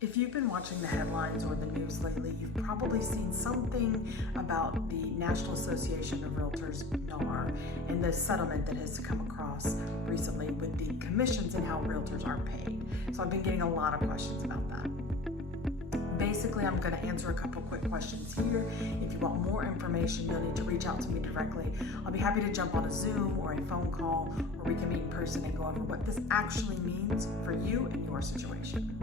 If you've been watching the headlines or the news lately, you've probably seen something about the National Association of Realtors, NAR, and the settlement that has come across recently with the commissions and how realtors are paid. So I've been getting a lot of questions about that. Basically, I'm going to answer a couple quick questions here. If you want more information, you'll need to reach out to me directly. I'll be happy to jump on a Zoom or a phone call, or we can meet in person and go over what this actually means for you and your situation.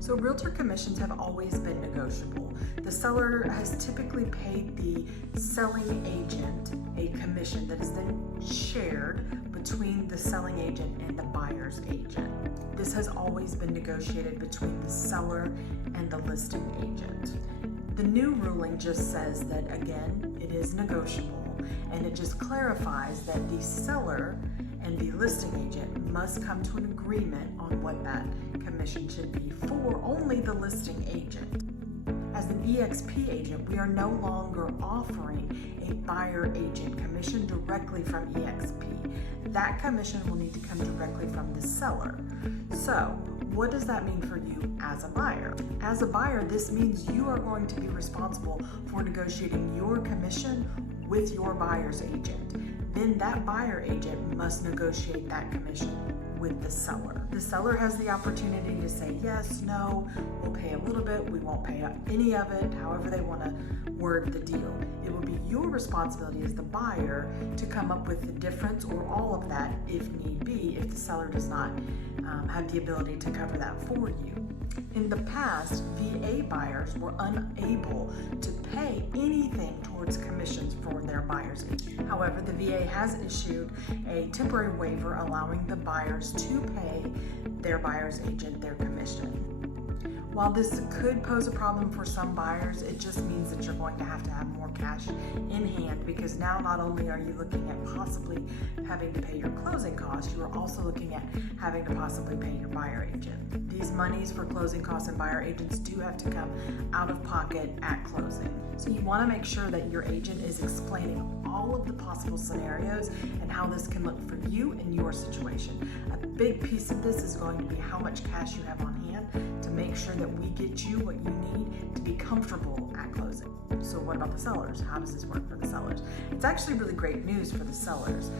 So realtor commissions have always been negotiable. The seller has typically paid the selling agent a commission that is then shared between the selling agent and the buyer's agent. This has always been negotiated between the seller and the listing agent. The new ruling just says that, again, it is negotiable, and it just clarifies that the seller and the listing agent must come to an agreement on what that commission should be for only the listing agent. As an EXP agent, we are no longer offering a buyer agent commission directly from EXP. That commission will need to come directly from the seller. So, what does that mean for you as a buyer? As a buyer, this means you are going to be responsible for negotiating your commission with your buyer's agent. Then that buyer agent must negotiate that commission with the seller. The seller has the opportunity to say yes, no, we'll pay a little bit, we won't pay any of it, however they want to word the deal. It will be your responsibility as the buyer to come up with the difference or all of that if need be, if the seller does not have the ability to cover that for you. In the past, VA buyers were unable to pay anything towards commissions for their buyer's agent. However, the VA has issued a temporary waiver allowing the buyers to pay their buyer's agent their commission. While this could pose a problem for some buyers, it just means that you're going to have more cash in hand, because now not only are you looking at possibly having to pay your closing costs, you are also looking at having to possibly pay your buyer agent. These monies for closing costs and buyer agents do have to come out of pocket at closing. So you want to make sure that your agent is explaining all of the possible scenarios and how this can look for you and your situation. A big piece of this is going to be how much cash you have on hand to make sure that we get you what you need to be comfortable at closing. So what about the sellers? How does this work for the sellers? It's actually really great news for the sellers.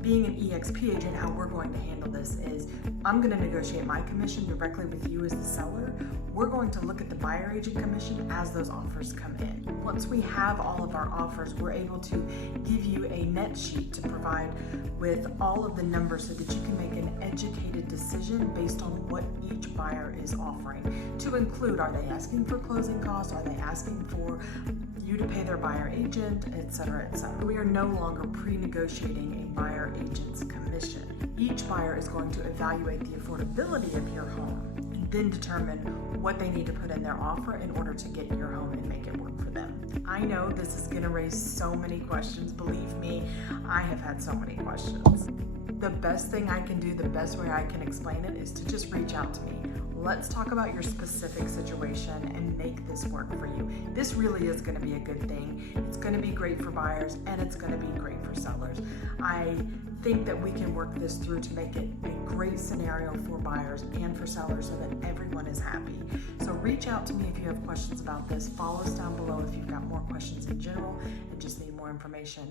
Being an EXP agent, how we're going to handle this is I'm going to negotiate my commission directly with you as the seller. We're going to look at the buyer agent commission as those offers come in. Once we have all of our offers, we're able to give you a net sheet to provide with all of the numbers so that you can make an educated decision based on what each buyer is offering. To include, are they asking for closing costs? Are they asking for you to pay their buyer agent, etc., etc. We are no longer pre-negotiating a buyer agent's commission. Each buyer is going to evaluate the affordability of your home and then determine what they need to put in their offer in order to get your home and make it work for them. I know this is going to raise so many questions. Believe me, I have had so many questions. The best thing I can do, the best way I can explain it, is to just reach out to me. Let's talk about your specific situation and make this work for you. This really is going to be a good thing. It's going to be great for buyers, and it's going to be great for sellers. I think that we can work this through to make it a great scenario for buyers and for sellers so that everyone is happy. So reach out to me if you have questions about this. Follow us down below if you've got more questions in general and just need more information.